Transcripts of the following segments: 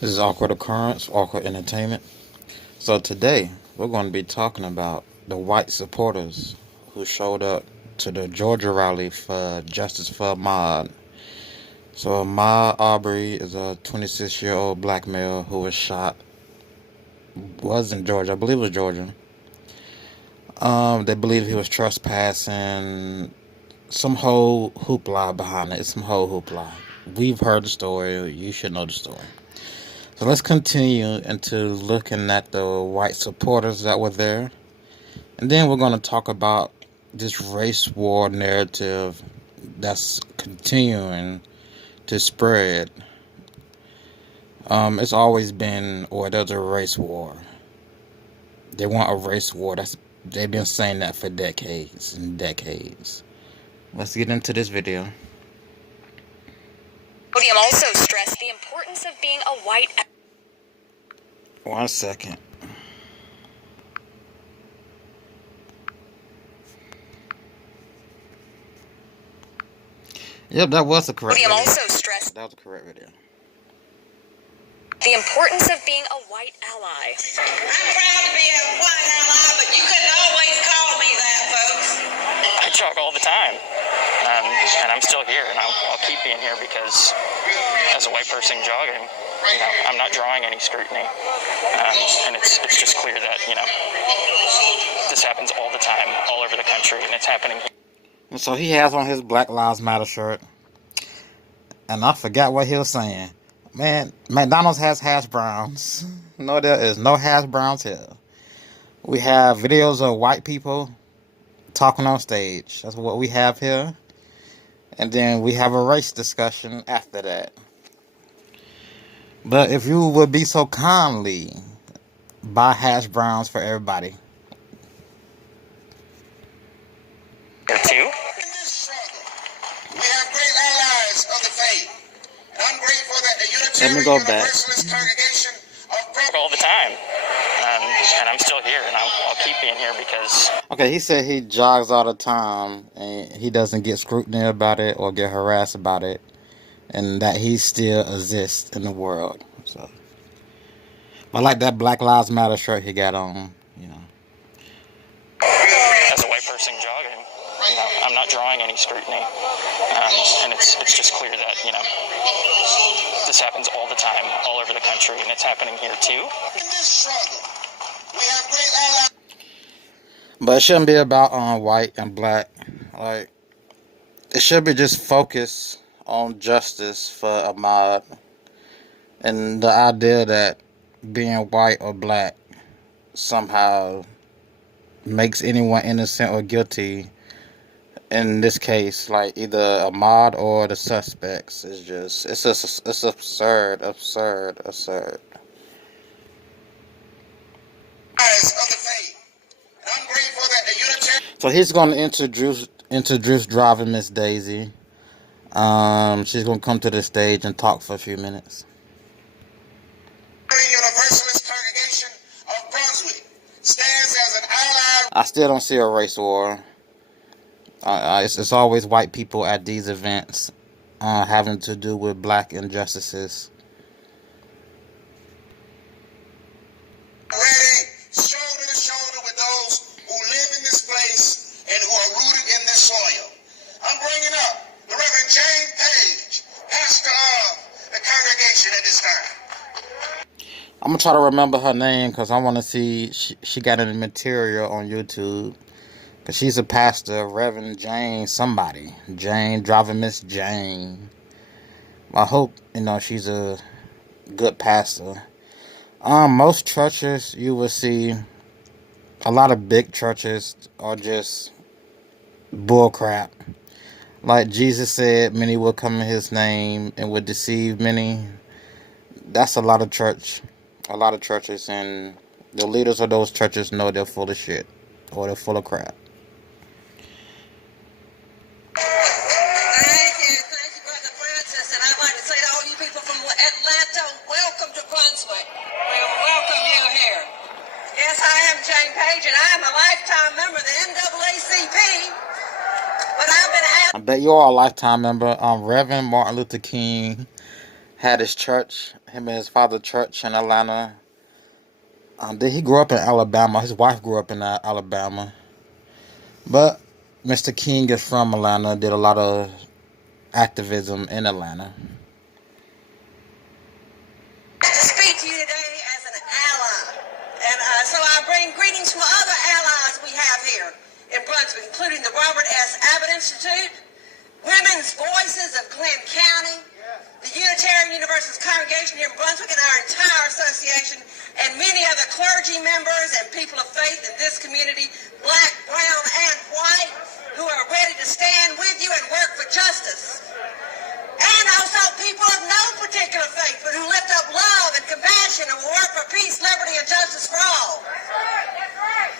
This is Awkward Occurrence, Awkward Entertainment. So today, we're going to be talking about the white supporters who showed up to the Georgia rally for Justice for Ahmaud. So Ahmaud Arbery is a 26-year-old black male who was shot, was in Georgia, I believe it was Georgia. They believe he was trespassing, some whole hoopla behind it, some whole hoopla. We've heard the story, you should know the story. So let's continue into looking at the white supporters that were there. And then we're going to talk about this race war narrative that's continuing to spread. It's always been, or there's a race war. They want a race war. They've been saying that for decades and decades. Let's get into this video. Podium also stressed the importance of being a white. 1 second. Yep, that was a correct Podium video. also stressed That was a correct video. the importance of being a white ally. I'm proud to be a white ally, but you couldn't always call me that, folks. I jog all the time, and I'm still here, and I'll keep being here because as a white person jogging, I'm not drawing any scrutiny, and it's just clear that this happens all the time, all over the country, and it's happening here. So he has on his Black Lives Matter shirt, and I forgot what he was saying. Man, McDonald's has hash browns. No, there is no hash browns here. We have videos of white people talking on stage. That's what we have here. And then we have a race discussion after that. But if you would be so kindly, buy hash browns for everybody. Here too. In this struggle, we have great allies of the faith. And I'm grateful that the Let me Unitarian go back. Universalist congregation of All the time, and I'm still here, and I'll keep being here because. Okay, he said he jogs all the time and he doesn't get scrutiny about it or get harassed about it, and that he still exists in the world. So, I like that Black Lives Matter shirt he got on. As a white person jogging, I'm not drawing any scrutiny, and it's just clear that this happens all the time, all over the country, and it's happening here too. in this struggle, we have great allies. But it shouldn't be about white and black. Like, it should be just focused on justice for Ahmaud, and the idea that being white or black somehow makes anyone innocent or guilty. In this case, like either Ahmaud or the suspects, it's absurd. Of the faith. And I'm grateful that the Unitarian So he's going to introduce driving Miss Daisy. She's going to come to the stage and talk for a few minutes. Universalist congregation of Brunswick stands as an ally. I still don't see a race war. It's always white people at these events, having to do with black injustices. Ready, shoulder to shoulder with those who live in this place and who are rooted in this soil. I'm bringing up the Reverend Jane Page, pastor of the congregation at this time. I'm going to try to remember her name because I want to see she got any material on YouTube. Because she's a pastor, Reverend Jane somebody. Jane, driving Miss Jane. I hope, she's a good pastor. Most churches, you will see, a lot of big churches are just bull crap. Like Jesus said, many will come in his name and will deceive many. That's a lot of churches, and the leaders of those churches know they're full of shit, or they're full of crap. Thank you, Brother Francis. And I'd like to say to all you people from Atlanta, welcome to Brunswick. We'll welcome you here. Yes, I am Jane Page, and I am a lifetime member of the NAACP. But I've been I bet you are a lifetime member. Reverend Martin Luther King had his church, him and his father church in Atlanta. He grew up in Alabama. His wife grew up in Alabama. But Mr. King is from Atlanta, did a lot of activism in Atlanta. To speak to you today as an ally. And so I bring greetings from other allies we have here in Brunswick, including the Robert S. Abbott Institute, Women's Voices of Glenn County, the Unitarian Universalist Congregation here in Brunswick, and our entire association, and many other clergy members and people of faith in this community, black, brown, and white, who are ready to stand with you and work for justice. And also people of no particular faith, but who lift up love and compassion and will work for peace, liberty, and justice for all.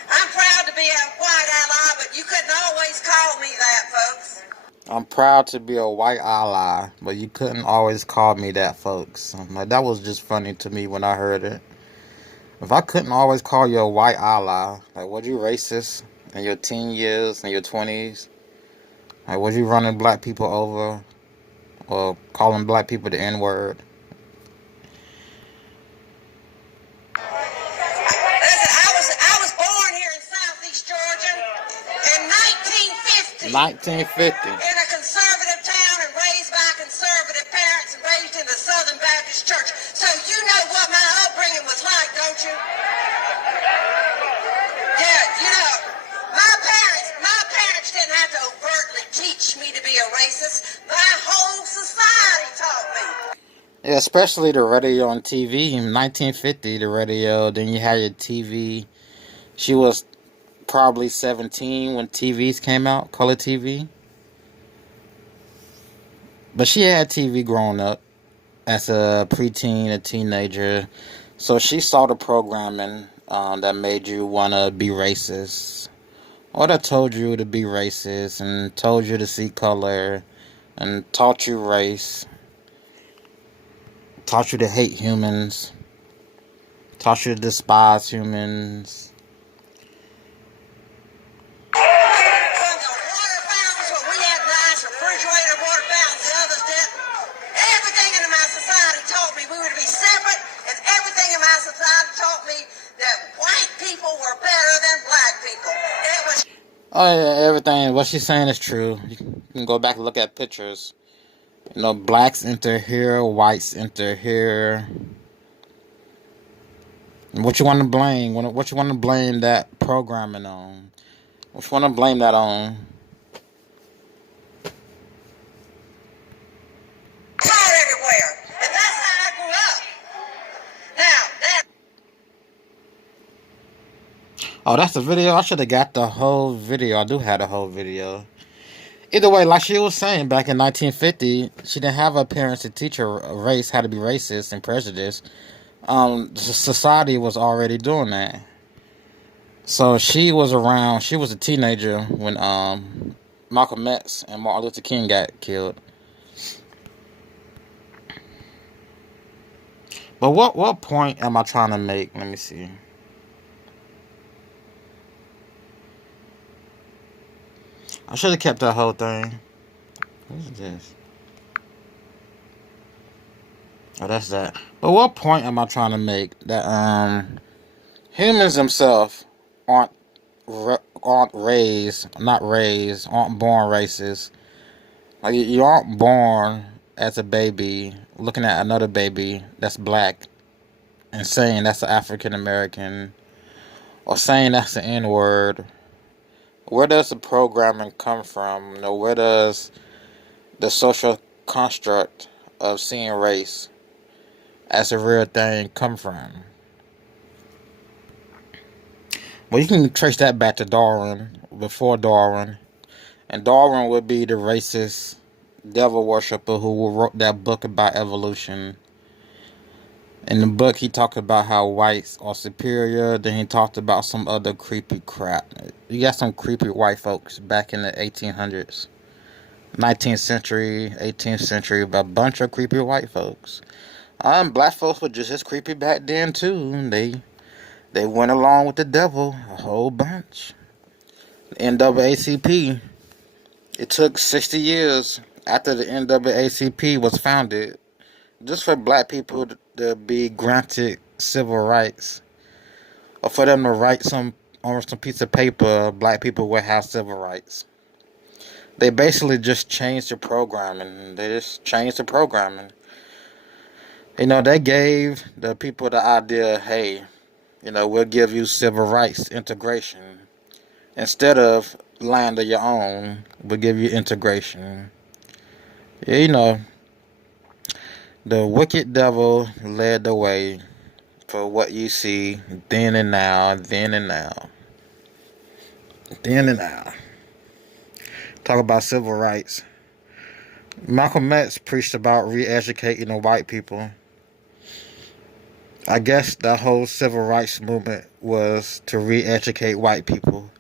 I'm proud to be a white ally, but you couldn't always call me that, folks. I'm proud to be a white ally, but you couldn't always call me that, folks. Like, that was just funny to me when I heard it. If I couldn't always call you a white ally, like, was you racist in your teen years, in your 20s? Like, was you running black people over or calling black people the N-word? Listen, I was born here in Southeast Georgia in 1950. 1950. In a conservative town and raised by conservative parents and raised in the Southern Baptist Church. So you know what my upbringing was like, don't you? Yeah, you know, my parents didn't have to overtly teach me to be a racist. My whole society taught me. Yeah, especially the radio and TV. In 1950, the radio, then you had your TV. She was probably 17 when TVs came out, color TV. But she had TV growing up as a preteen, a teenager. So she saw the programming that made you want to be racist. Or that told you to be racist and told you to see color and taught you race. Taught you to hate humans. Taught you to despise humans. From the water fountains where we had nice refrigerator water fountains and others didn't. Everything in my society taught me we were to be separate, and everything in my society taught me that white people were better than black people. And it was Oh yeah, everything. What she's saying is true. You can go back and look at pictures. You know, blacks enter here, whites enter here. And what you want to blame? What you want to blame that programming on? What you want to blame that on? taught everywhere. And that's how I grew up. Now, that Oh, that's the video? I should have got the whole video. I do have the whole video. Either way, like she was saying, back in 1950, she didn't have her parents to teach her race, how to be racist and prejudiced. Society was already doing that. So she was around, she was a teenager when Malcolm X and Martin Luther King got killed. But what point am I trying to make? Let me see. I should have kept that whole thing. What is this? Oh, that's that. But what point am I trying to make? That humans themselves aren't aren't born racist. Like, you aren't born as a baby looking at another baby that's black and saying that's an African American or saying that's the N word. Where does the programming come from? You know, where does the social construct of seeing race as a real thing come from? Well, you can trace that back to Darwin, before Darwin. And Darwin would be the racist devil worshiper who wrote that book about evolution. In the book, he talked about how whites are superior. Then he talked about some other creepy crap. You got some creepy white folks back in the 1800s. 19th century, 18th century, a bunch of creepy white folks. Black folks were just as creepy back then, too. They went along with the devil a whole bunch. The NAACP, it took 60 years after the NAACP was founded just for black people to be granted civil rights, or for them to write some on some piece of paper, black people will have civil rights. They basically just changed the programming. They just changed the programming. They gave the people the idea, hey, we'll give you civil rights integration. Instead of land of your own, we'll give you integration. Yeah, the wicked devil led the way for what you see then and now, then and now, then and now. Talk about civil rights. Malcolm X preached about re-educating the white people. I guess the whole civil rights movement was to re-educate white people.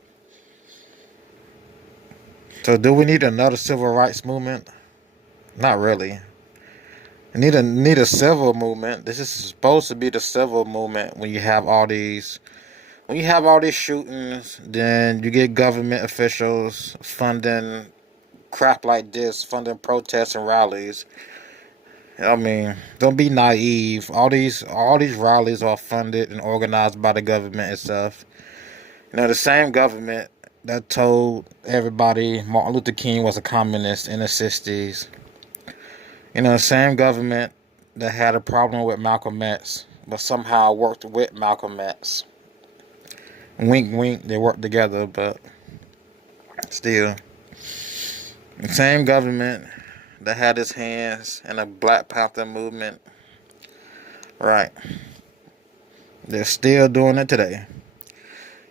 So do we need another civil rights movement? Not really. We need a civil movement. This is supposed to be the civil movement when you have all these shootings, then you get government officials funding crap like this, funding protests and rallies. I mean, don't be naive. All these rallies are funded and organized by the government itself. The same government that told everybody Martin Luther King was a communist in the 60s. The same government that had a problem with Malcolm X, but somehow worked with Malcolm X. Wink, wink, they worked together, but still. The same government that had its hands in the Black Panther movement. Right. They're still doing it today.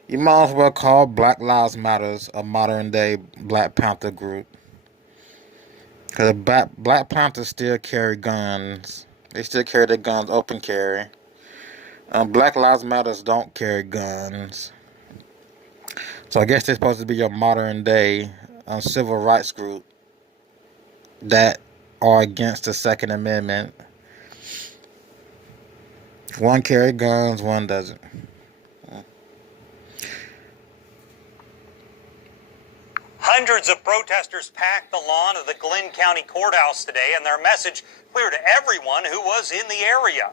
You might as well call Black Lives Matters a modern day Black Panther group. Because Black Panthers still carry guns. They still carry their guns open carry. Black Lives Matters don't carry guns. So I guess they're supposed to be your modern day civil rights group that are against the Second Amendment. One carry guns, one doesn't. Hundreds of protesters packed the lawn of the Glenn County Courthouse today, and their message clear to everyone who was in the area.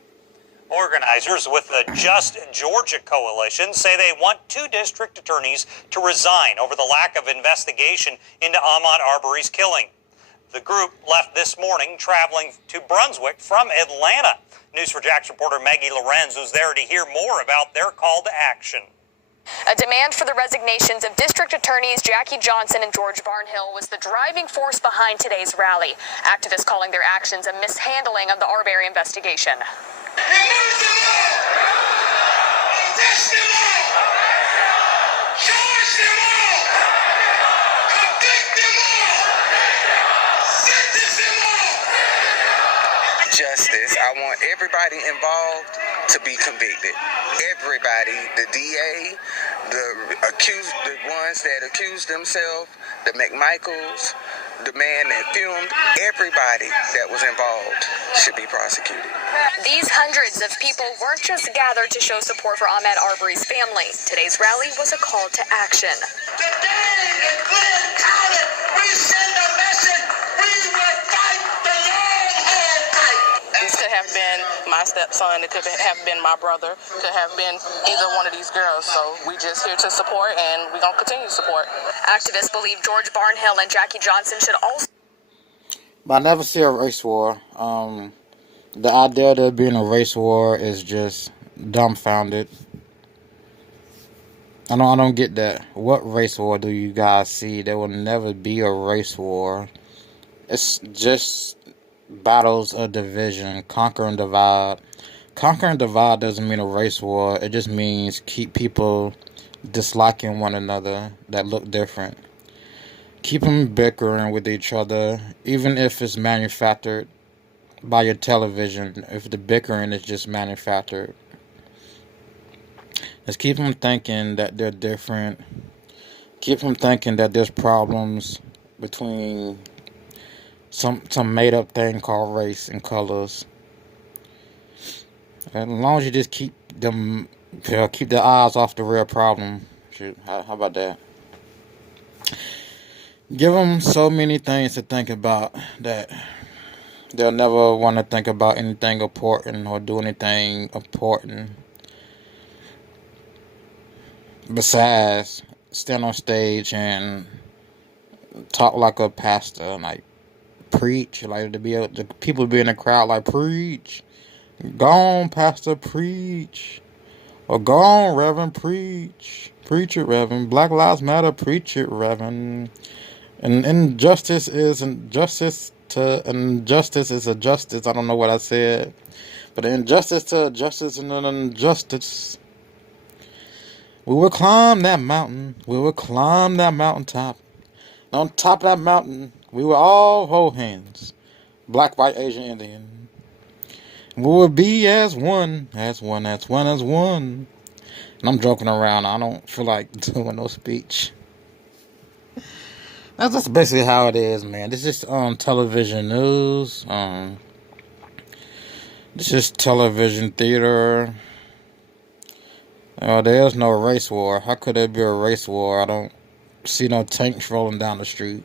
Organizers with the Just Georgia Coalition say they want 2 district attorneys to resign over the lack of investigation into Ahmaud Arbery's killing. The group left this morning traveling to Brunswick from Atlanta. News4Jax reporter Maggie Lorenz was there to hear more about their call to action. A demand for the resignations of District Attorneys Jackie Johnson and George Barnhill was the driving force behind today's rally. Activists calling their actions a mishandling of the Arbery investigation. Remove them all! Arrest them all! Charge them all! Convict them all! Sentence them all! Justice. I want everybody involved to be convicted. Everybody, the DA, the ones that accused themselves, the McMichaels, the man that filmed, everybody that was involved should be prosecuted. These hundreds of people weren't just gathered to show support for Ahmaud Arbery's family. Today's rally was a call to action. Today in Glenn County, we send a message. We will fight the long, hard fight. This could have been my stepson. It could have been my brother. Could have been either one of these girls. So we just here to support, and we're going to continue to support. Activists believe George Barnhill and Jackie Johnson should also... But I never see a race war. The idea of there being a race war is just dumbfounded. I don't get that. What race war do you guys see? There will never be a race war. It's just battles of division, conquer and divide. Conquer and divide doesn't mean a race war. It just means keep people disliking one another that look different. Keep them bickering with each other, even if it's manufactured by your television, if the bickering is just manufactured. Just keep them thinking that they're different. Keep them thinking that there's problems between some made-up thing called race and colors. As long as you just keep their eyes off the real problem. Shoot, how about that? Give them so many things to think about that They'll never want to think about anything important or do anything important besides stand on stage and talk like a pastor, like preach, like the people be in the crowd, like preach, go on, pastor, preach, or go on, Reverend, preach it, Reverend. Black Lives Matter, preach it, Reverend. And injustice is injustice to injustice is a justice. I don't know what I said, but the injustice to justice and an injustice. We will climb that mountain. We will climb that mountaintop. On top of that mountain, we will all hold hands. Black, white, Asian, Indian. We will be as one, as one, as one, as one. And I'm joking around. I don't feel like doing no speech. That's just basically how it is, man. This is television news. This is television theater. There's no race war. How could there be a race war? I don't see no tanks rolling down the street.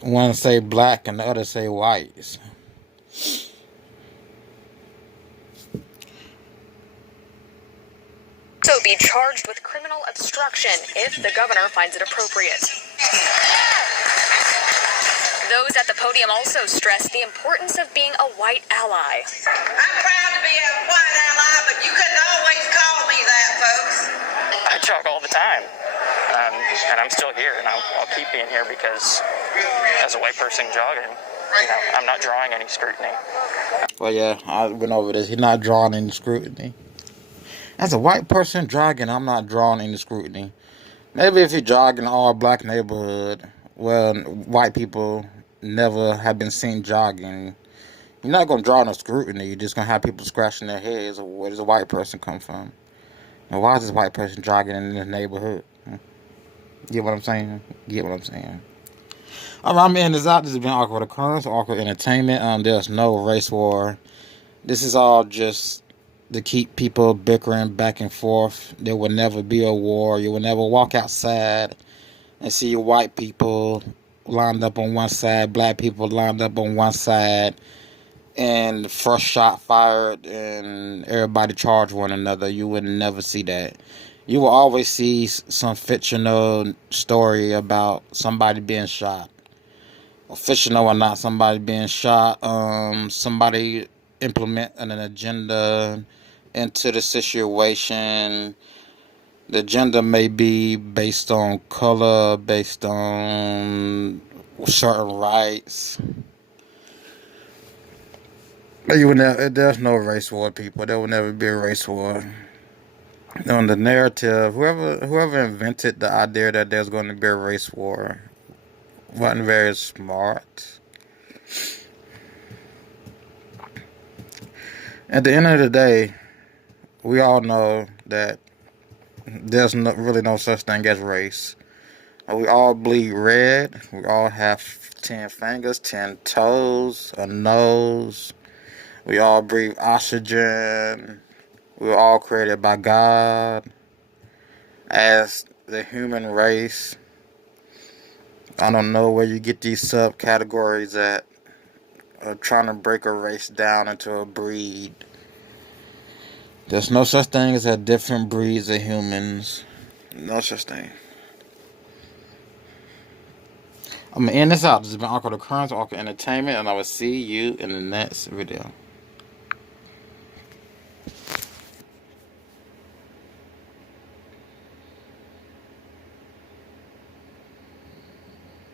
One say black and the other say white. So be charged with criminal obstruction if the governor finds it appropriate. Those at the podium also stressed the importance of being a white ally. I'm proud to be a white ally, but you couldn't always call me that, folks. I jog all the time, and I'm still here, and I'll keep being here because as a white person jogging, I'm not drawing any scrutiny. Well, yeah, I went over this. He's not drawing any scrutiny. As a white person jogging, I'm not drawing any scrutiny. Maybe if you jog in an all-black neighborhood, well, white people never have been seen jogging, you're not going to draw no scrutiny. You're just going to have people scratching their heads. Where does a white person come from? And why is this white person jogging in this neighborhood? Get what I'm saying? Get what I'm saying? All right, I'm ending this out. This has been Awkward Occurrence, Awkward Entertainment. There's no race war. This is all just to keep people bickering back and forth. There will never be a war. You will never walk outside and see white people lined up on one side, black people lined up on one side, and first shot fired and everybody charge one another. You would never see that. You will always see some fictional story about somebody being shot. Or fictional or not, somebody being shot. Somebody implementing an agenda into the situation. The agenda may be based on color, based on certain rights. There's no race war, people. There will never be a race war. On the narrative, whoever invented the idea that there's going to be a race war wasn't very smart. At the end of the day, we all know that there's really no such thing as race. We all bleed red. We all have 10 fingers, 10 toes, a nose. We all breathe oxygen. We were all created by God as the human race. I don't know where you get these subcategories at. Trying to break a race down into a breed. There's no such thing as a different breeds of humans. No such thing. I'm going to end this out. This has been Awkward Occurrence, Awkward Entertainment, and I will see you in the next video.